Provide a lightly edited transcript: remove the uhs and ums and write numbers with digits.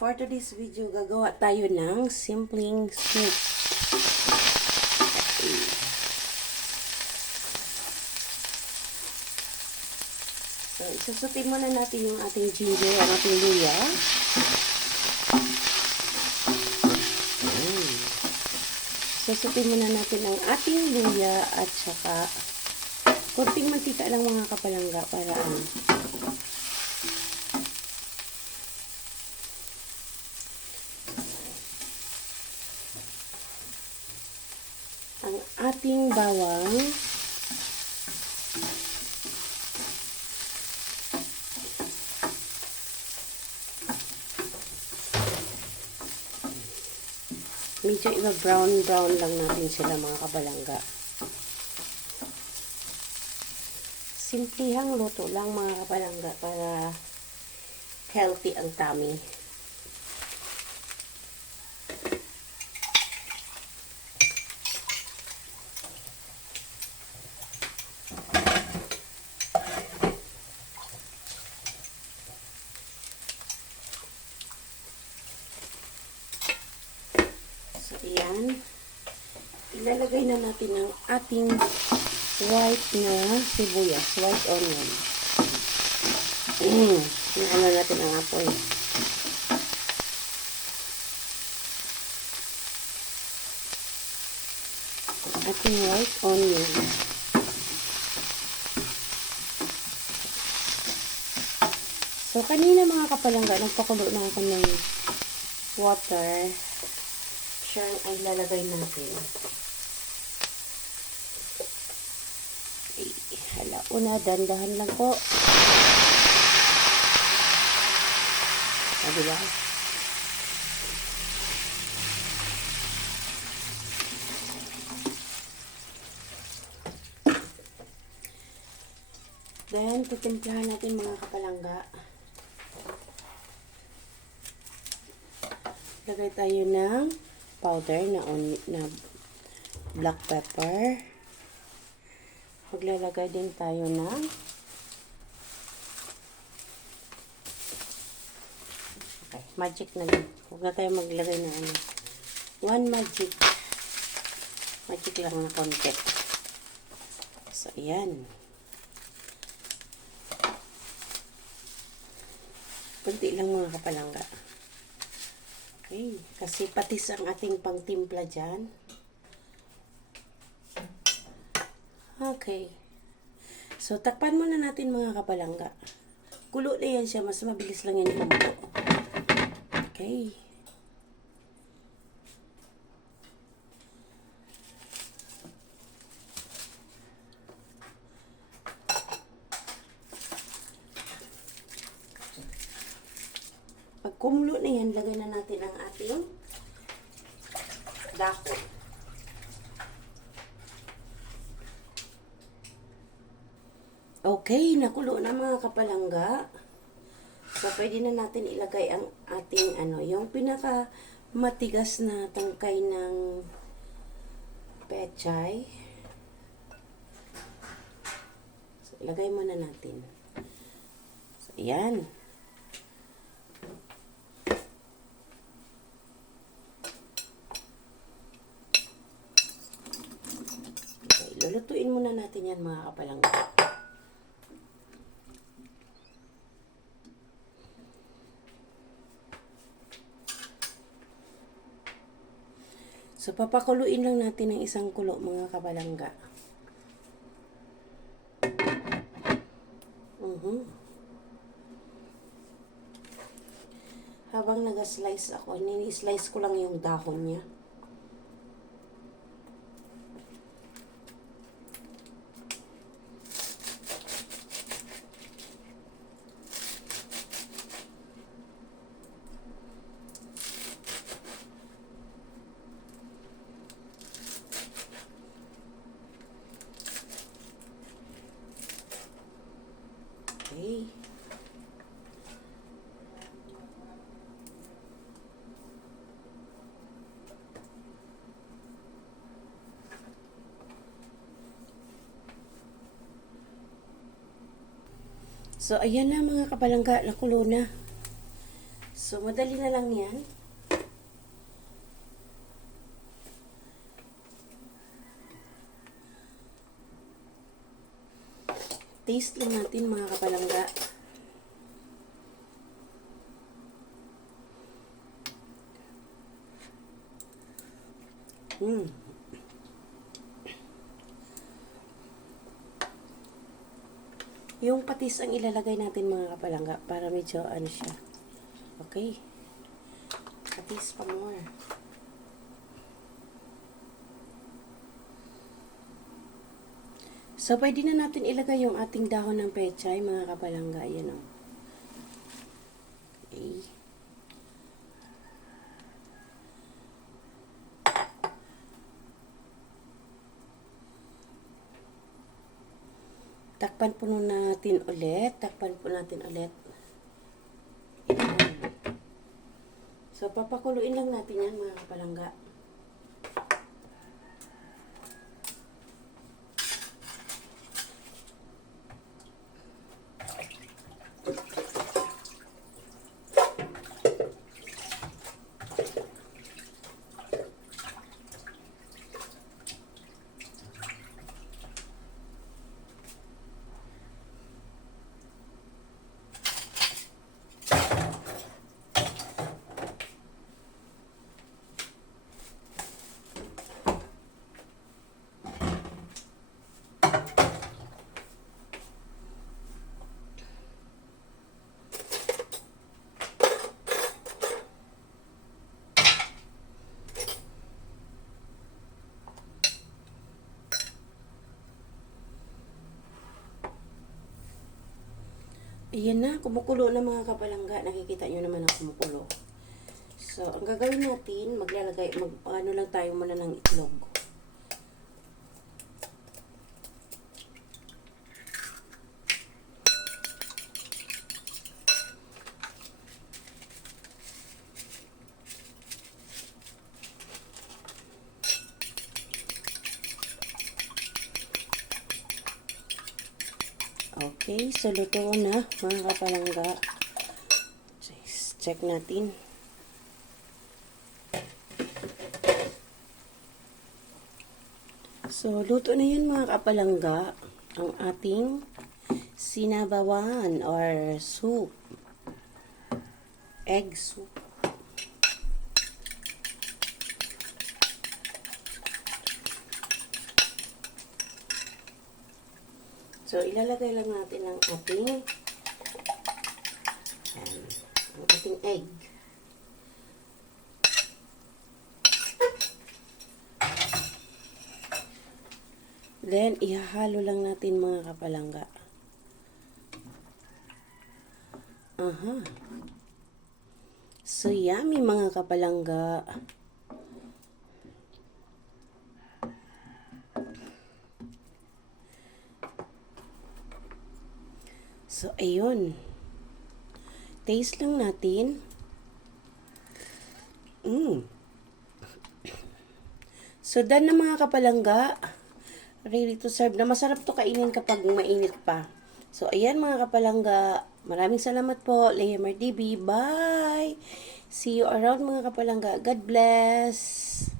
For today's video, gagawa tayo ng simpleng soup. So, isusutin muna natin yung ating ginger, ang ating luya. Susutin muna natin ang ating luya at saka konting mantika lang mga kapalangga para ang ating bawang, medyo brown lang natin sila mga kabalangga. Simplihang luto lang mga kabalangga para healthy ang tummy. Ayan, ilalagay na natin ang ating white na sibuyas, white onion. Ano natin ang apoy. Ating white onion. So, kanina mga kapalangga, nagpakulo na ako ng water. Siya ay lalagay natin. Okay, hala, dahan-dahan lang po. Diba? Then, titimplahan natin mga kapalangga. Lagay tayo ng powder na black pepper. Maglalagay din tayo ng magic na lang. Huwag na tayo maglagay ng one magic lang na konti. So, ayan. Kunti lang mga kapalangga. Okay, kasi patis ang ating pangtimpla dyan. Okay. So, takpan muna natin mga kapalangga. Kulo na yan siya. Mas mabilis lang yan kumulo. Okay. Pag kumulo na yan, lagay na natin ang ating dahon. Okay, nakulo na mga kapalangga. So, pwede na natin ilagay ang ating yung pinaka matigas na tangkay ng pechay. So, ilagay muna natin. So, ayan. Okay, lulutuin muna natin yan mga kapalangga. So, papakuluin lang natin ng isang kulo, mga kabalangga. Habang nag-slice ako, nini-slice ko lang yung dahon niya. Okay. So, ayan na mga kapalangga, nakulo na. So, madali na lang yan. Taste lang natin mga kapalangga. Yung patis ang ilalagay natin mga kapalangga para medyo ano siya. Okay. Patis pa more. So, pwede na natin ilagay yung ating dahon ng pechay mga kapalangga. Yan o. Okay. Takpan po natin ulit. Takpan po natin ulit. Ayan. So, papakuluin lang natin yan mga kapalangga. Ayan na, kumukulo na mga kapalangga. Nakikita nyo naman ang kumukulo. So, ang gagawin natin, ano lang tayo muna ng itlog. Okay, so luto na mga kapalangga. Check natin. So, luto na yun mga kapalangga. Ang ating sinabawan or soup. Egg soup. So, ilalagay lang natin ang ating egg. Then, ihahalo lang natin mga kapalangga. Aha. So, yummy mga kapalangga. So, ayun. Taste lang natin. So, done na mga kapalangga. Ready to serve na. Masarap to kainin kapag mainit pa. So, ayan mga kapalangga. Maraming salamat po. Leia Mar TV. Bye! See you around mga kapalangga. God bless!